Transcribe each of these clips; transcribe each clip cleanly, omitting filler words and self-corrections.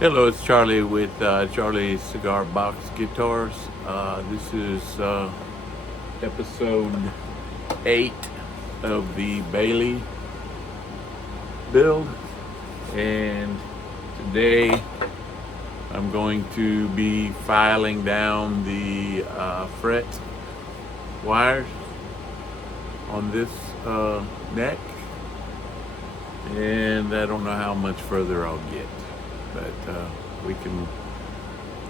Hello, it's Charlie with Charlie's Cigar Box Guitars. This is episode 8 of the Bailey build, and today I'm going to be filing down the fret wires on this neck, and I don't know how much further I'll get, but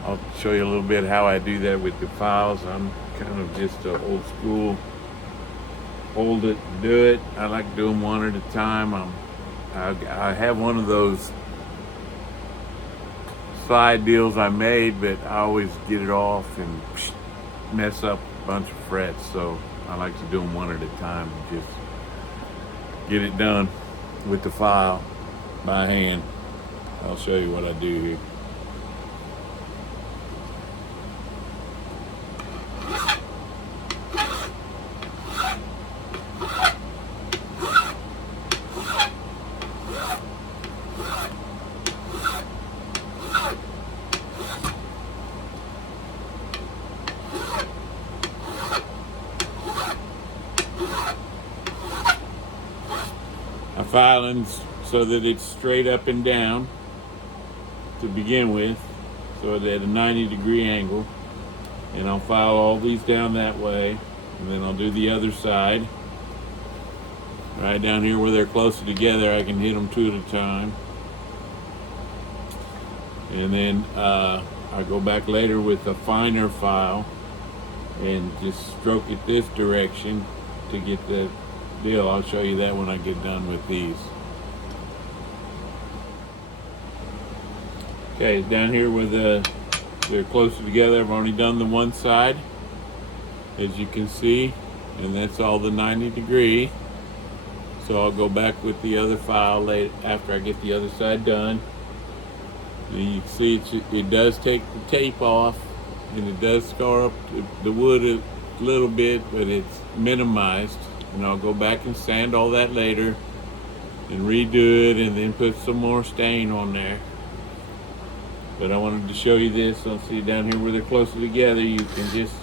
I'll show you a little bit how I do that with the files. I'm kind of just an old school, hold it, do it. I like to do them one at a time. I have one of those slide deals I made, but I always get it off and mess up a bunch of frets, so I like to do them one at a time and just get it done with the file by hand. I'll show you what I do here. I file them so that it's straight up and down to begin with, so at a 90-degree angle, and I'll file all these down that way, and then I'll do the other side right down here where they're closer together. I can hit them two at a time, and then I go back later with a finer file and just stroke it this direction to get the deal. I'll show you that when I get done with these. Okay, down here where they're closer together, I've already done the one side, as you can see, and that's all the 90-degree. So I'll go back with the other file later after I get the other side done. And you can see it does take the tape off, and it does scar up the wood a little bit, but it's minimized. And I'll go back and sand all that later and redo it, and then put some more stain on there. But I wanted to show you this. I'll see down here where they're closer together, you can just,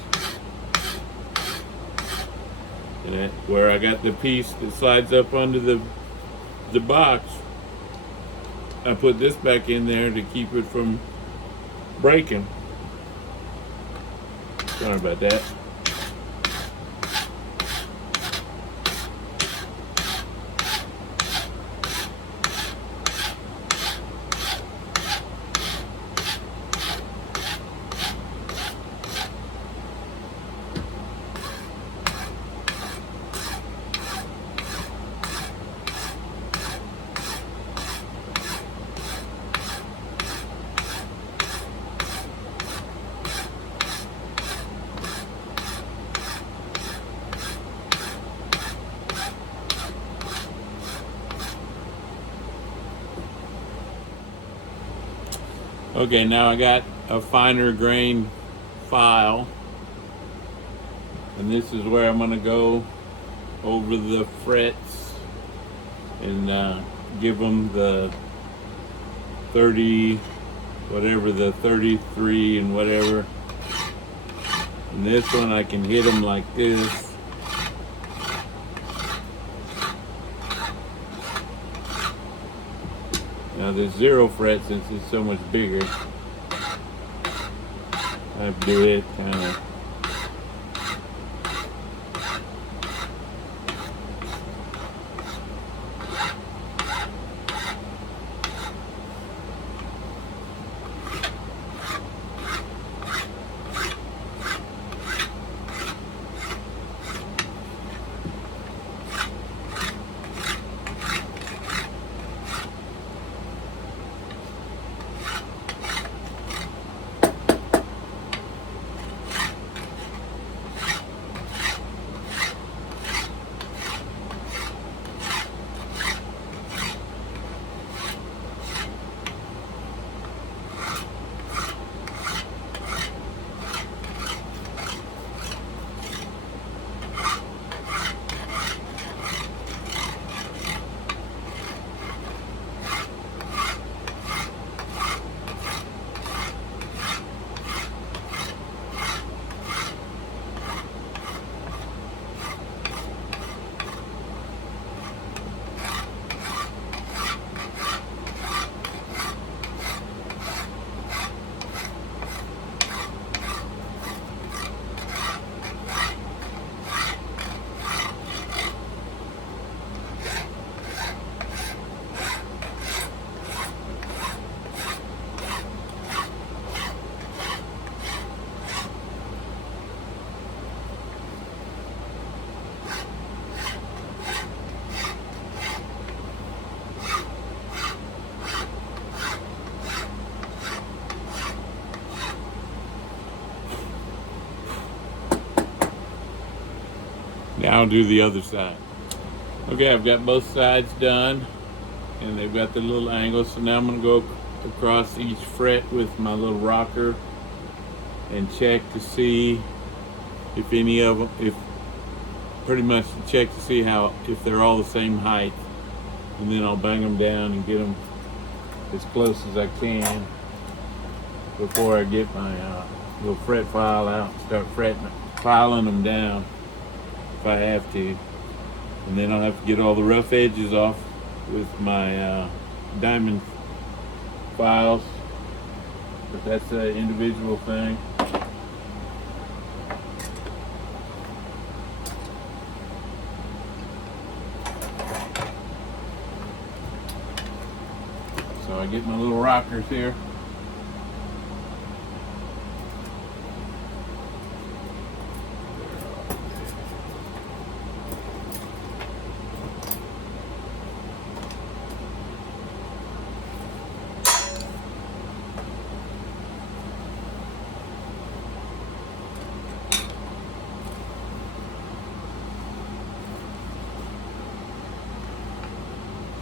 and where I got the piece that slides up under the box, I put this back in there to keep it from breaking. Sorry about that. Okay, now I got a finer grain file, and this is where I'm going to go over the frets and give them the 30, whatever, the 33 and whatever. And this one I can hit them like this. Now there's 0 fret since it's so much bigger. I do it kind of. Now I'll do the other side. Okay, I've got both sides done, and they've got the little angle. So now I'm going to go across each fret with my little rocker and check to see if any of them, pretty much to check to see if they're all the same height, and then I'll bang them down and get them as close as I can before I get my little fret file out and start filing them down if I have to. And then I'll have to get all the rough edges off with my diamond files, but that's an individual thing. So I get my little rockers here.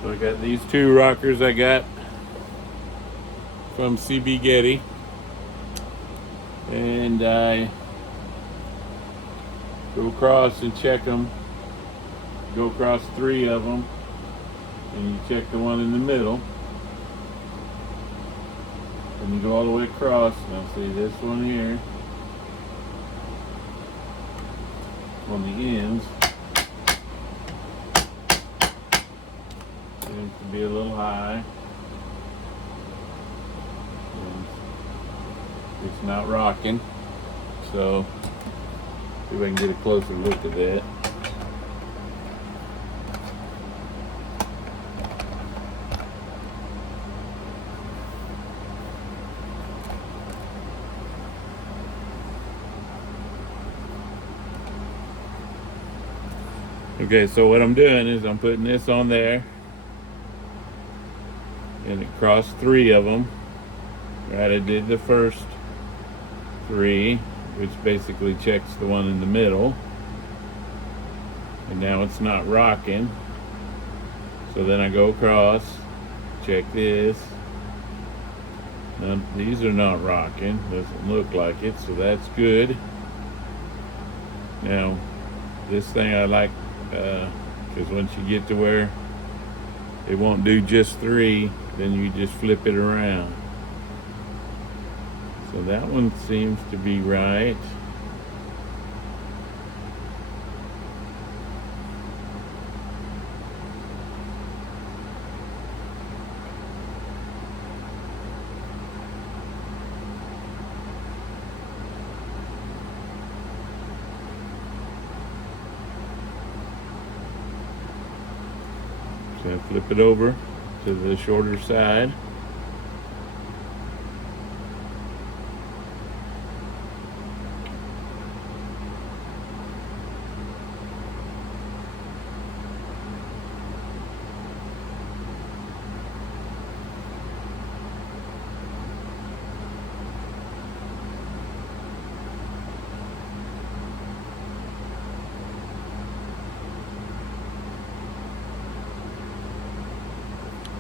So I got these two rockers I got from CB Getty, and I go across and check them. Go across 3 of them, and you check the one in the middle, and you go all the way across. Now see this one here on the ends seems to be a little high. It's not rocking, so see if I can get a closer look at that. Okay, so what I'm doing is I'm putting this on there, and it crossed 3 of them. Right, I did the first 3, which basically checks the one in the middle, and now it's not rocking. So then I go across, check this. Now these are not rocking, doesn't look like it, so that's good. Now this thing I like, because once you get to where it won't do just 3, then you just flip it around. So that one seems to be right. So I flip it over to the shorter side.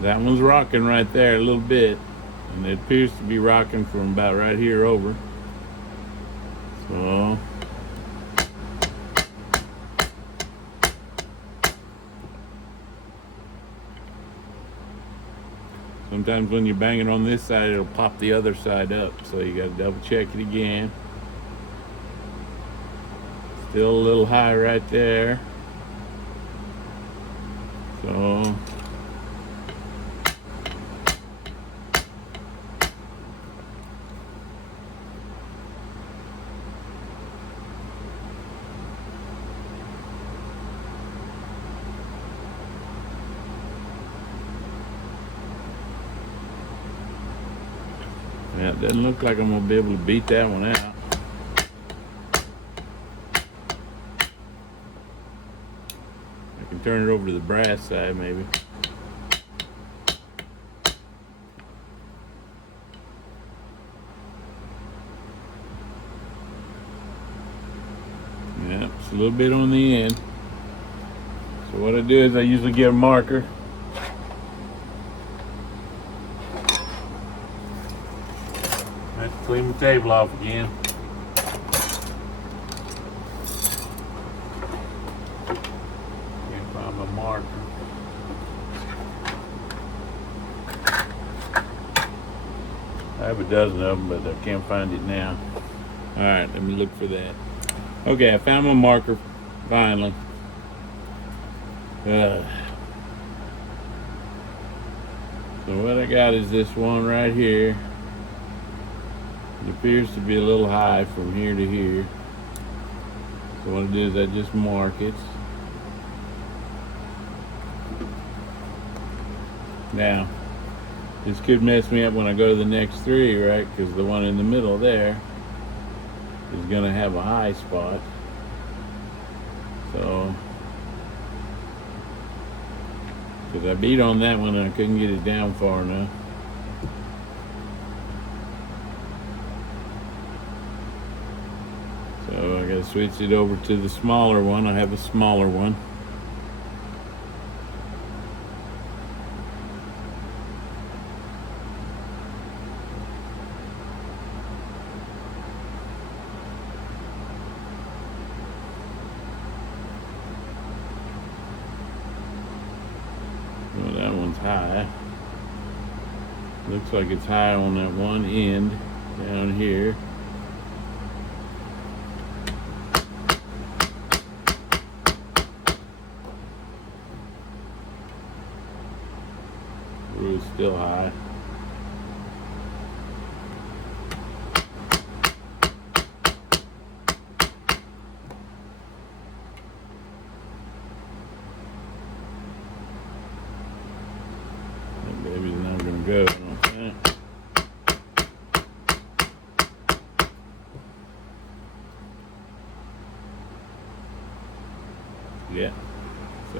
That one's rocking right there a little bit, and it appears to be rocking from about right here over. So sometimes when you're banging on this side, it'll pop the other side up, so you got to double check it again. Still a little high right there. So yeah, it doesn't look like I'm gonna be able to beat that one out. I can turn it over to the brass side maybe. Yeah, it's a little bit on the end. So what I do is I usually get a marker. I have to clean the table off again. Can't find my marker. I have a dozen of them, but I can't find it now. All right, let me look for that. Okay, I found my marker finally. So what I got is this one right here. It appears to be a little high from here to here. So what I do is I just mark it. Now, this could mess me up when I go to the next three, right? Because the one in the middle there is going to have a high spot. So, because I beat on that one and I couldn't get it down far enough. So I got to switch it over to the smaller one. I have a smaller one. Well, that one's high. Looks like it's high on that one end down here. Ooh, it's still high. That baby's not gonna go, I don't think. Yeah. So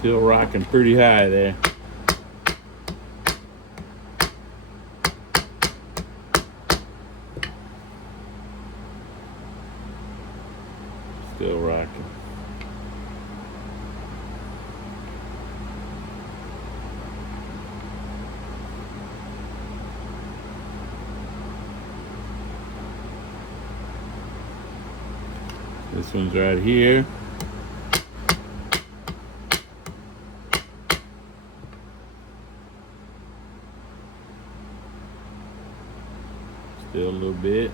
still rocking pretty high there. Still rocking. This one's right here. Still a little bit.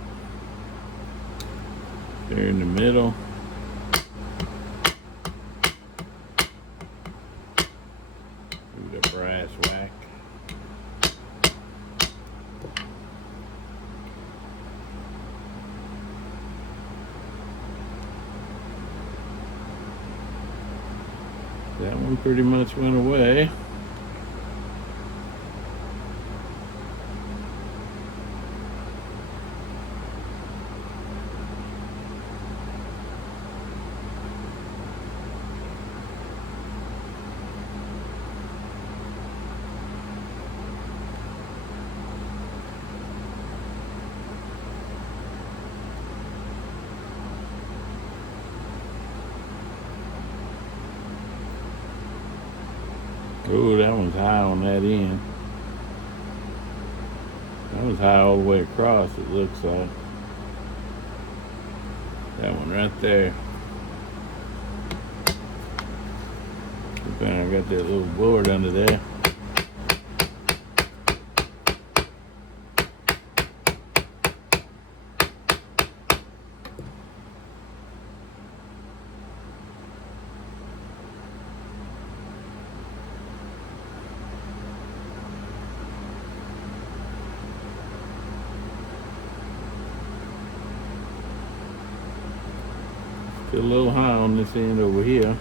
There in the middle. Give it a brass whack. That one pretty much went away. Oh, that one's high on that end. That was high all the way across, it looks like. That one right there. I got that little board under there. Still a little high on this end over here.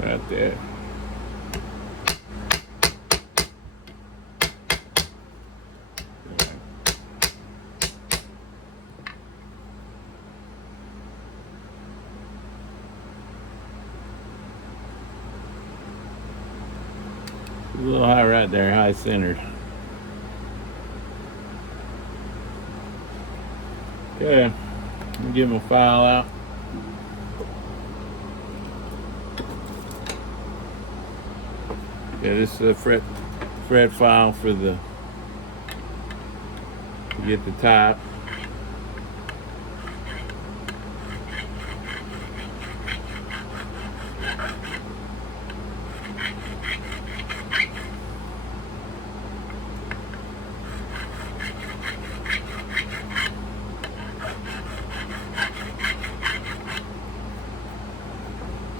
Right there. little high right there, high centered. Okay, let me get my file out. Yeah, this is a fret file for the to get the top.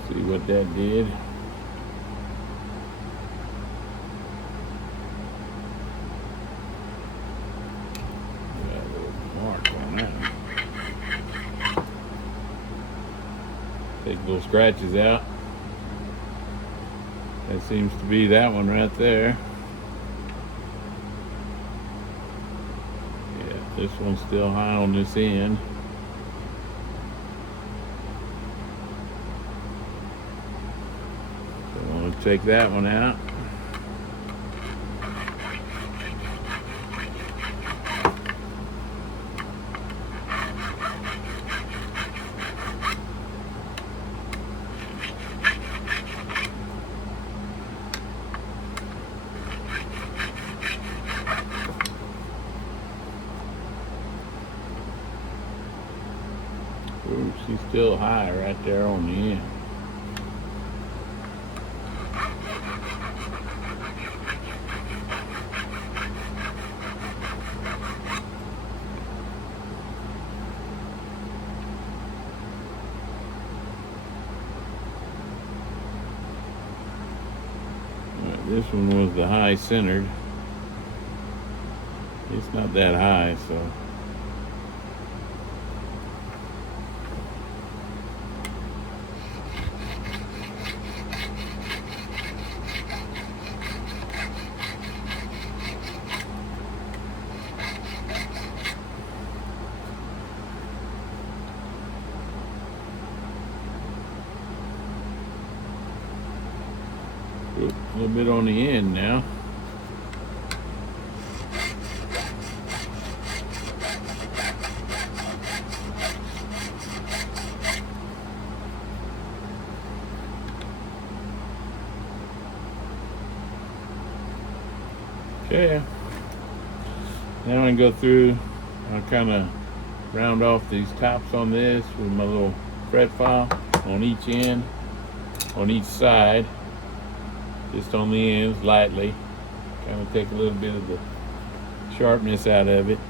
See what that did. Got a little mark on that one. Take little scratches out. That seems to be that one right there. Yeah, this one's still high on this end. Take that one out. Ooh, she's still high right there on the end. This one was the high centered. It's not that high, so. A little bit on the end now. Okay. Now I can go through, I'll kind of round off these tops on this with my little fret file on each end, on each side. Just on the ends, lightly. Kind of take a little bit of the sharpness out of it.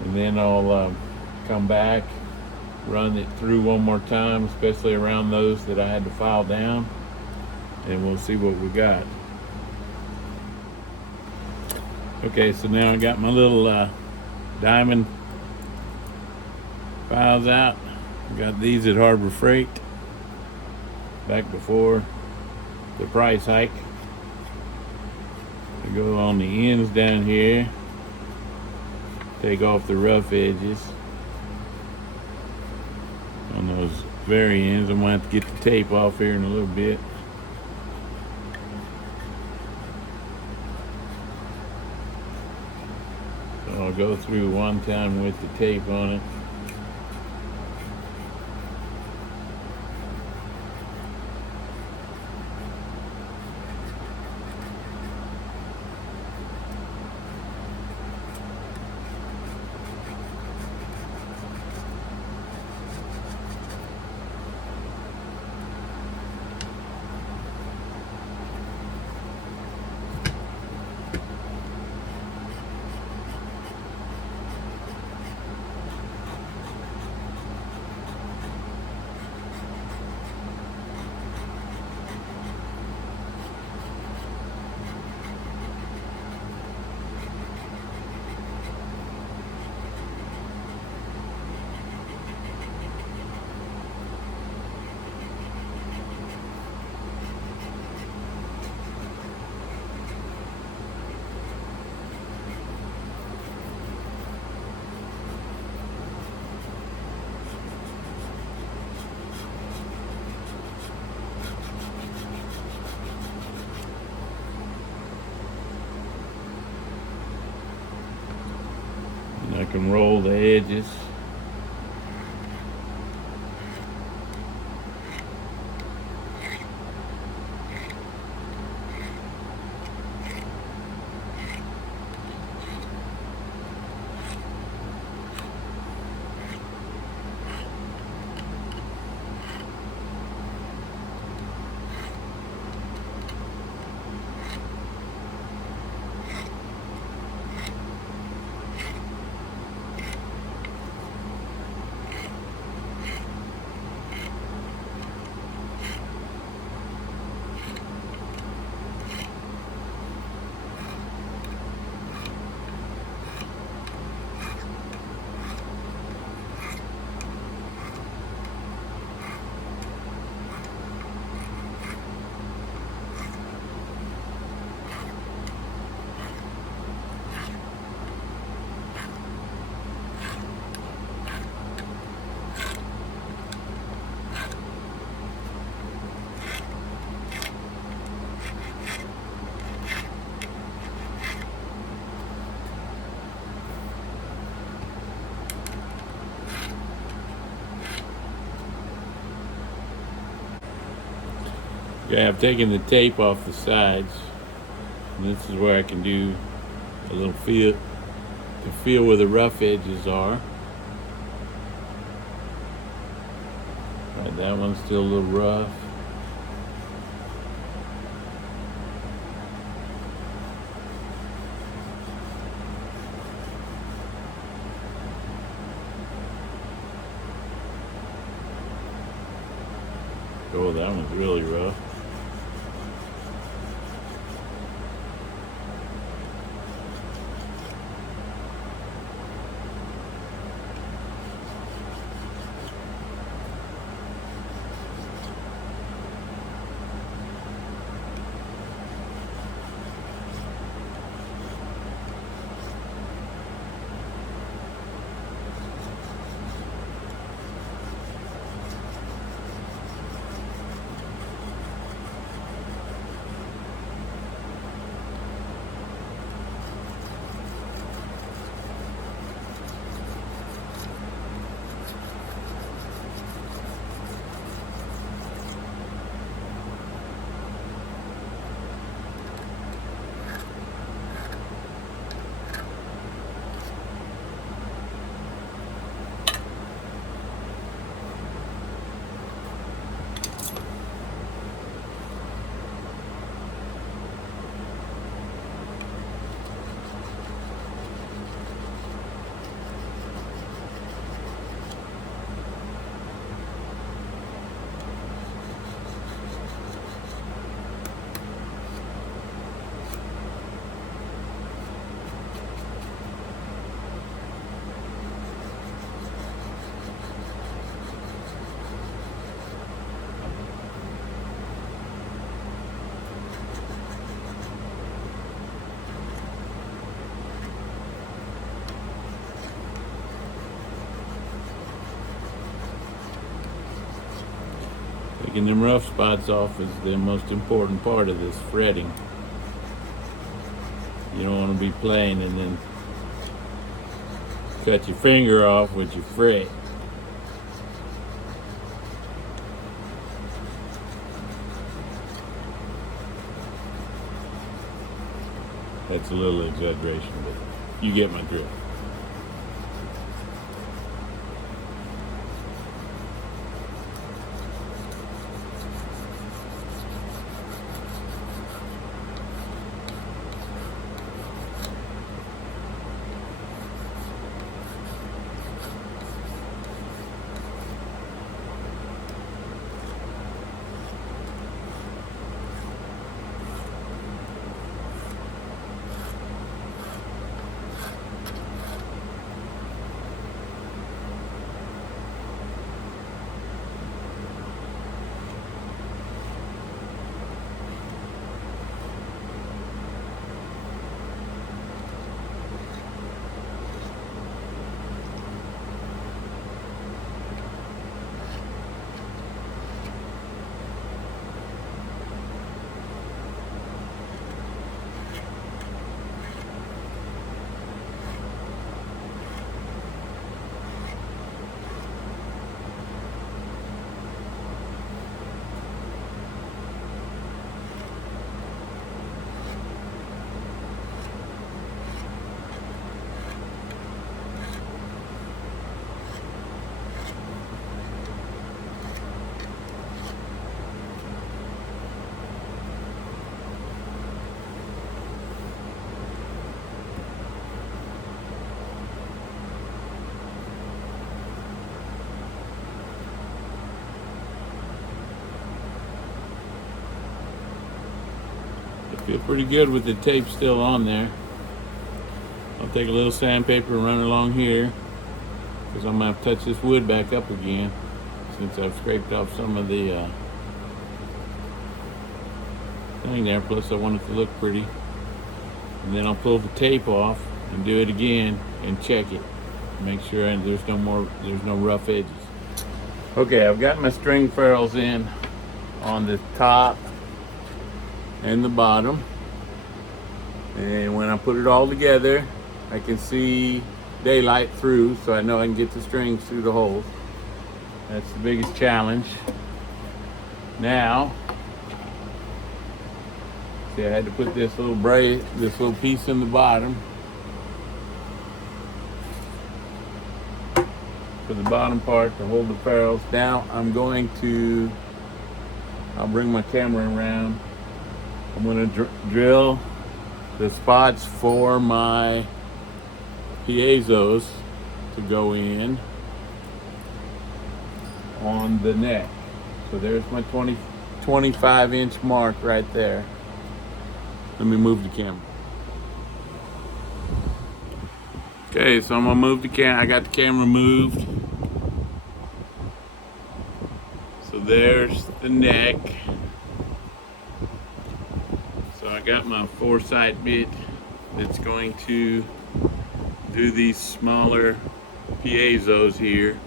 And then I'll come back, run it through one more time, especially around those that I had to file down. And we'll see what we got. Okay, so now I got my little diamond files out. Got these at Harbor Freight back before the price hike. I go on the ends down here, take off the rough edges on those very ends. I'm gonna have to get the tape off here in a little bit. So I'll go through one time with the tape on it. can roll the edges. Okay, I've taken the tape off the sides, and this is where I can do a little feel to feel where the rough edges are. Right, that one's still a little rough. Oh, that one's really rough. Taking them rough spots off is the most important part of this fretting. You don't want to be playing and then cut your finger off with your fret. That's a little exaggeration, but you get my drift. Feel pretty good with the tape still on there. I'll take a little sandpaper and run it along here, because I'm going to have to touch this wood back up again since I've scraped off some of the thing there. Plus I want it to look pretty. And then I'll pull the tape off and do it again and check it. Make sure there's no rough edges. Okay, I've got my string ferrules in on the top and the bottom. And when I put it all together, I can see daylight through, so I know I can get the strings through the holes. That's the biggest challenge. Now, see, I had to put this little piece in the bottom for the bottom part to hold the ferrules. Now I'll bring my camera around. I'm going to drill the spots for my piezos to go in on the neck. So there's my 25-inch mark right there. Let me move the camera. Okay, so I'm gonna move the camera. I got the camera moved. So there's the neck. So I got my foresight bit that's going to do these smaller piezos here,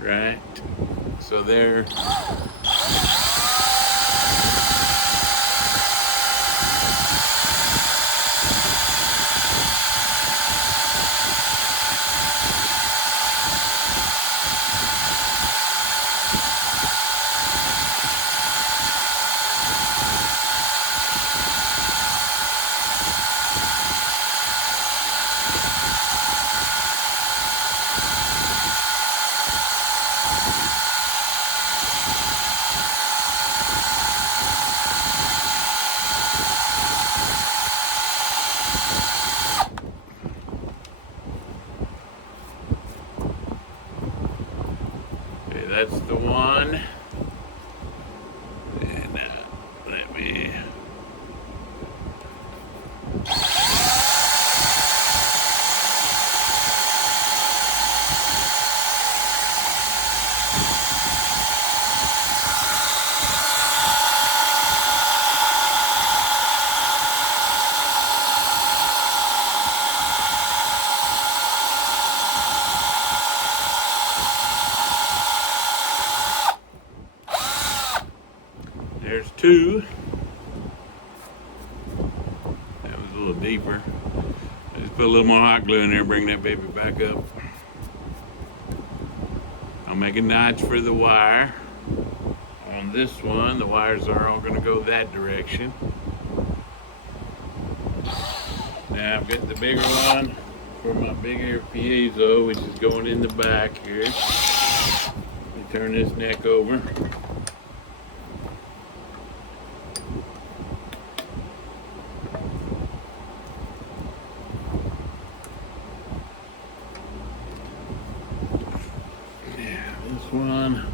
right? So they're that's the one. And let me. There's two. That was a little deeper. I just put a little more hot glue in there, bring that baby back up. I'll make a notch for the wire. On this one, the wires are all going to go that direction. Now I've got the bigger one for my bigger piezo, which is going in the back here. Let me turn this neck over. One.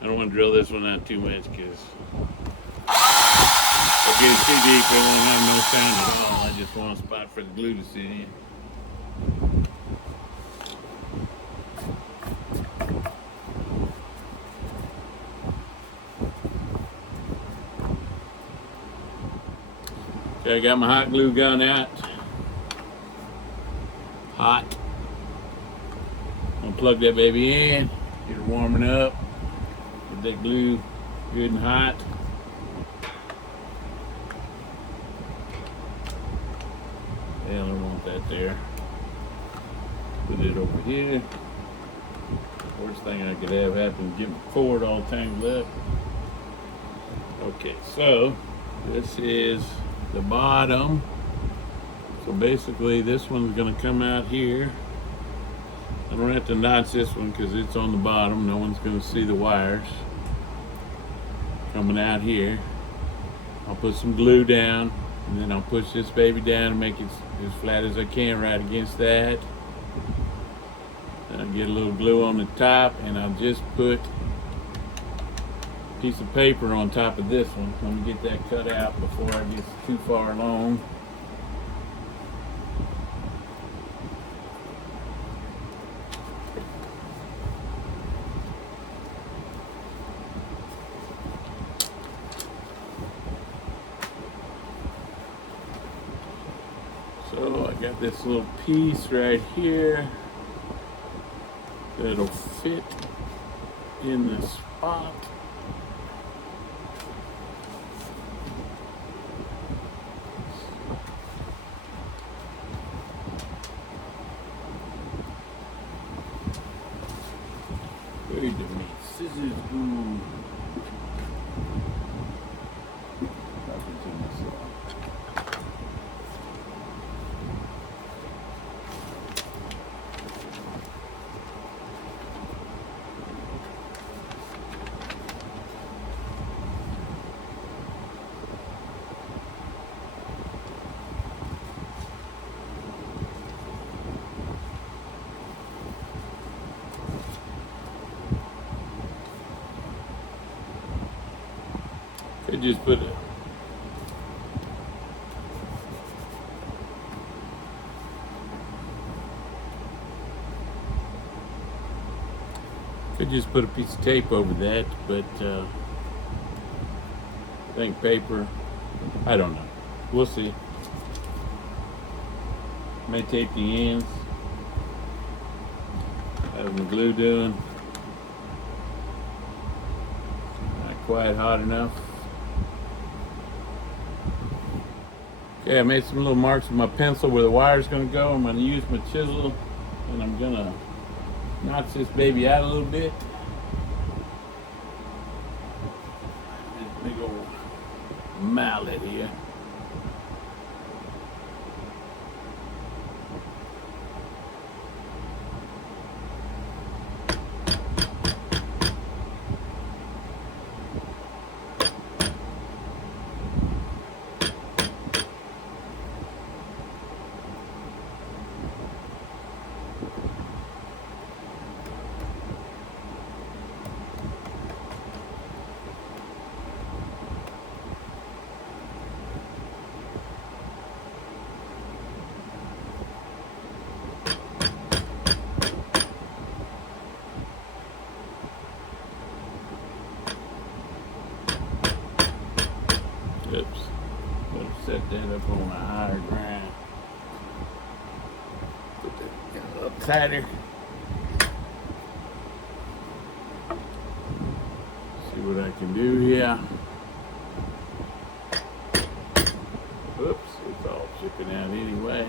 I don't want to drill this one out too much because if it gets too deep, it won't have no sound at all. I just want a spot for the glue to sit in. Okay, I got my hot glue gun out. Hot. I'm gonna plug that baby in, get her warming up, get that glue good and hot. I don't want that there. Put it over here. Worst thing I could have happen, get my cord all tangled up. Okay, so this is the bottom. So basically this one's gonna come out here I don't have to notch this one because it's on the bottom. No one's going to see the wires coming out here. I'll put some glue down, and then I'll push this baby down and make it as flat as I can right against that. Then I'll get a little glue on the top, and I'll just put a piece of paper on top of this one. Let me get that cut out before I get too far along. So I got this little piece right here that'll fit in the spot. Where did my scissors go? Talking to myself. Could just put it. Could just put a piece of tape over that, but I think paper. I don't know. We'll see. May tape the ends. Have the glue doing. Not quite hot enough. Okay, I made some little marks with my pencil where the wire's going to go. I'm going to use my chisel, and I'm going to notch this baby out a little bit. This big old mallet here. Oops. Better set that up on a higher ground. Put that a little tighter. See what I can do here. Oops, it's all chipping out anyway.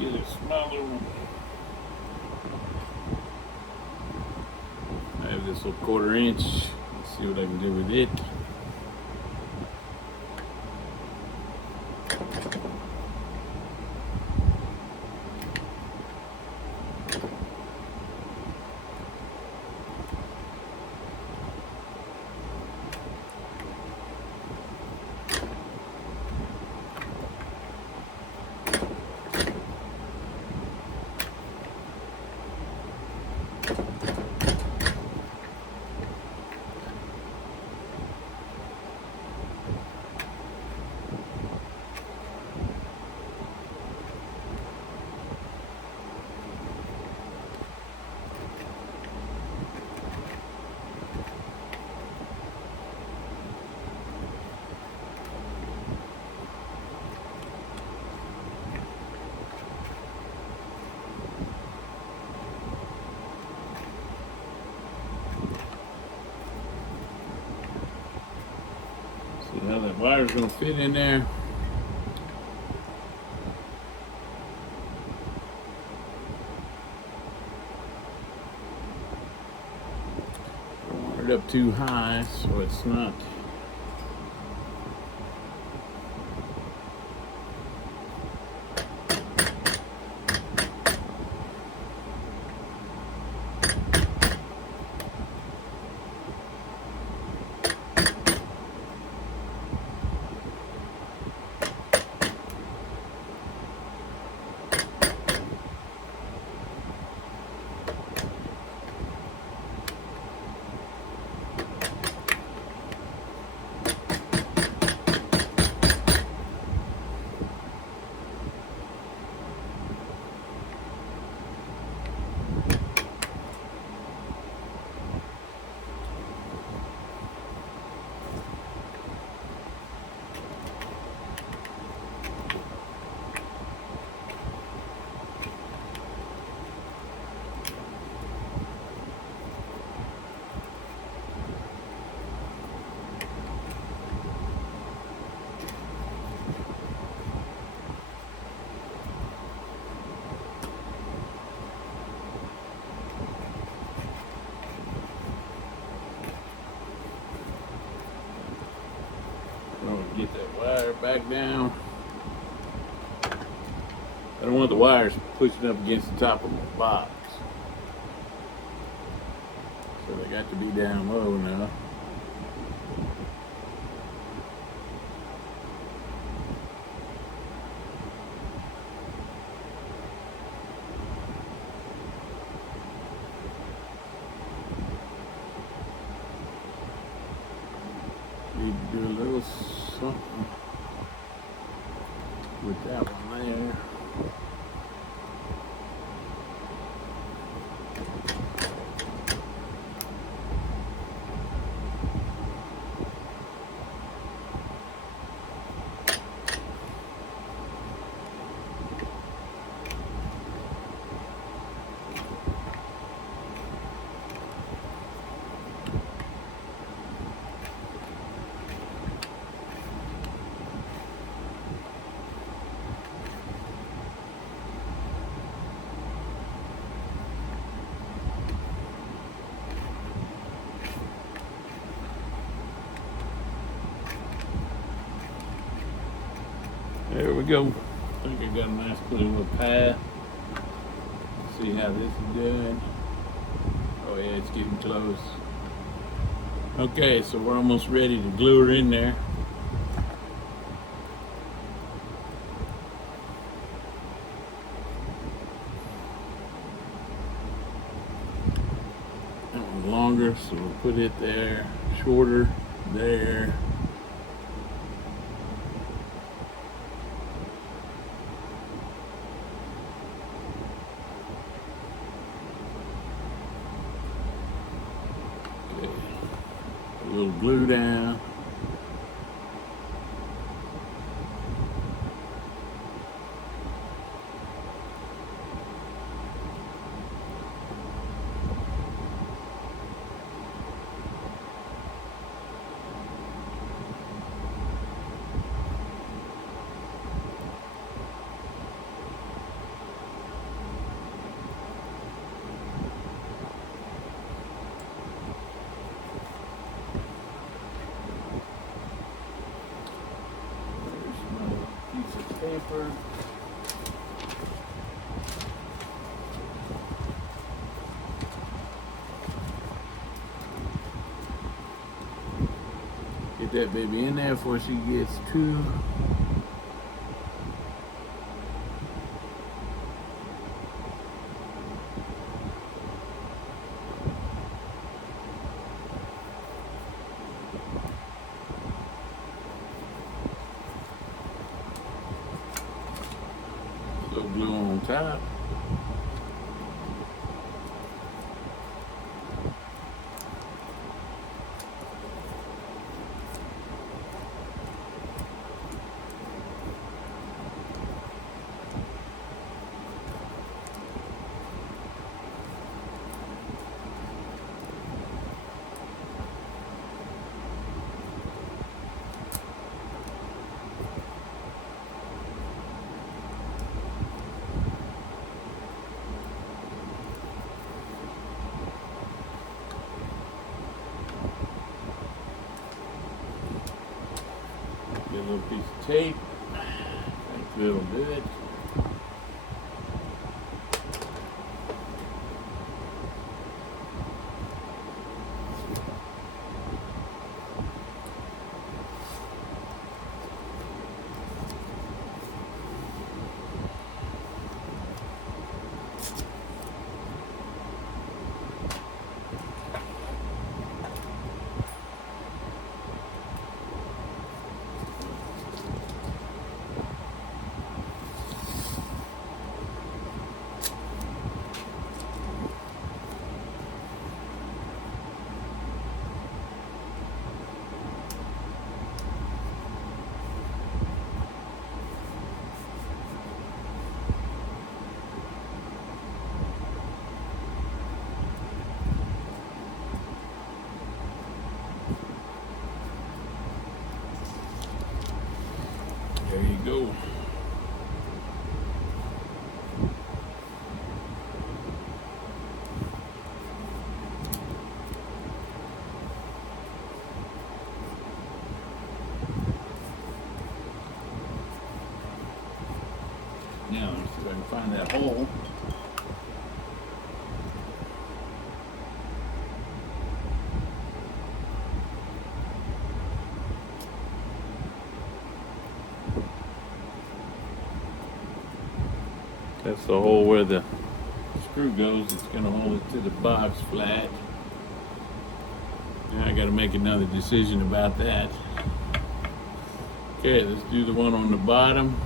Get a smaller one. I have this little 1/4 inch. Let's see what I can do with it. That wire's gonna fit in there. Don't want it up too high so it's not get that wire back down. I don't want the wires pushing up against the top of my box. So they got to be down low now. Need to do a little something with that one there. There we go. I think I got a nice clean little path. See how this is doing. Oh yeah, it's getting close. Okay, so we're almost ready to glue her in there. That one's longer, so we'll put it there. Shorter, there. A little glue down. Paper. Get that baby in there before she gets too glue on top. piece of tape. I think that'll do it. There you go. Now, let's see if I can find that hole. That's the hole where the screw goes. It's going to hold it to the box flat. Now I got to make another decision about that. Okay, let's do the one on the bottom.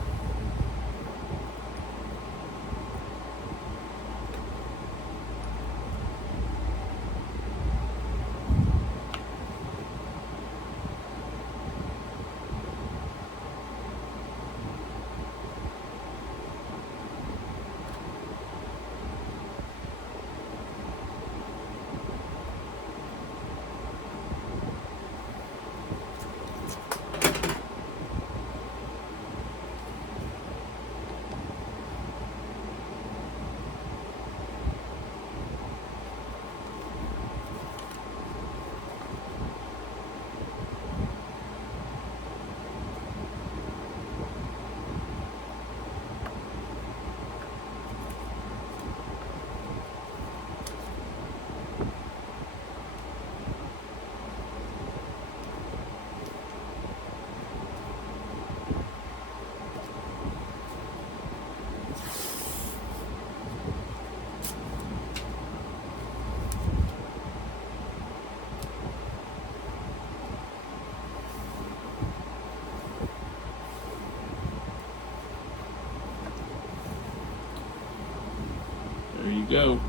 There you go.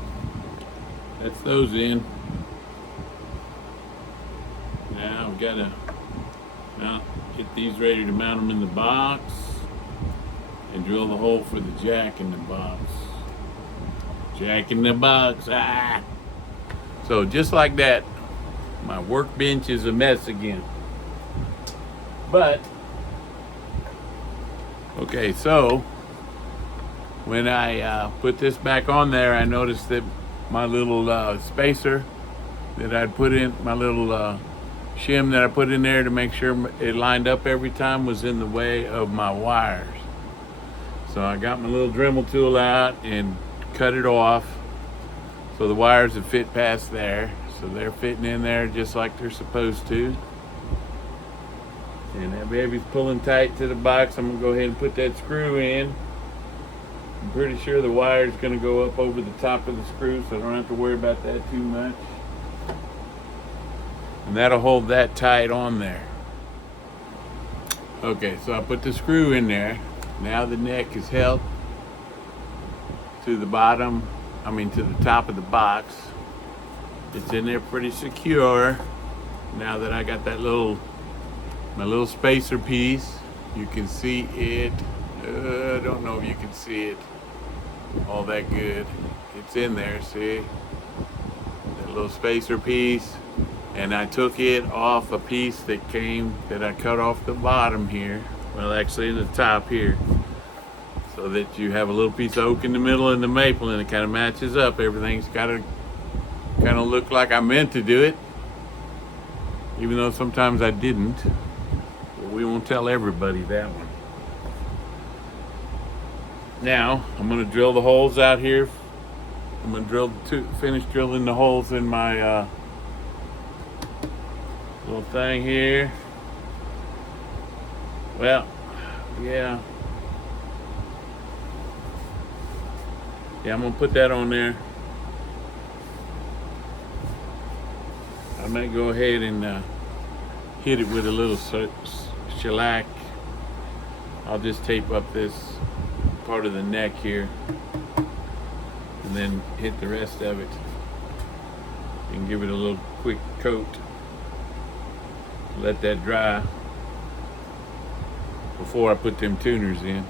That's those in. Now I've got to get these ready to mount them in the box and drill the hole for the jack in the box. Jack in the box. Ah! So just like that, my workbench is a mess again. But, okay, so when I put this back on there, I noticed that my little spacer that I'd put in, my little shim that I put in there to make sure it lined up every time, was in the way of my wires. So I got my little Dremel tool out and cut it off so the wires would fit past there. So they're fitting in there just like they're supposed to. And that baby's pulling tight to the box. I'm gonna go ahead and put that screw in. I'm pretty sure the wire is going to go up over the top of the screw, so I don't have to worry about that too much. And that'll hold that tight on there. Okay, so I put the screw in there. Now the neck is held to the bottom, to the top of the box. It's in there pretty secure. Now that I got that my little spacer piece, you can see it. I don't know if you can see it all that good. It's in there, see? That little spacer piece. And I took it off a piece that I cut off the bottom here. Well, actually the top here. So that you have a little piece of oak in the middle and the maple, and it kind of matches up. Everything's got to kind of look like I meant to do it. Even though sometimes I didn't. we won't tell everybody that one. Now, I'm gonna drill the holes out here. I'm gonna finish drilling the holes in my little thing here. Well, yeah. Yeah, I'm gonna put that on there. I might go ahead and hit it with a little shellac. I'll just tape up this part of the neck here and then hit the rest of it and give it a little quick coat. Let that dry before I put them tuners in.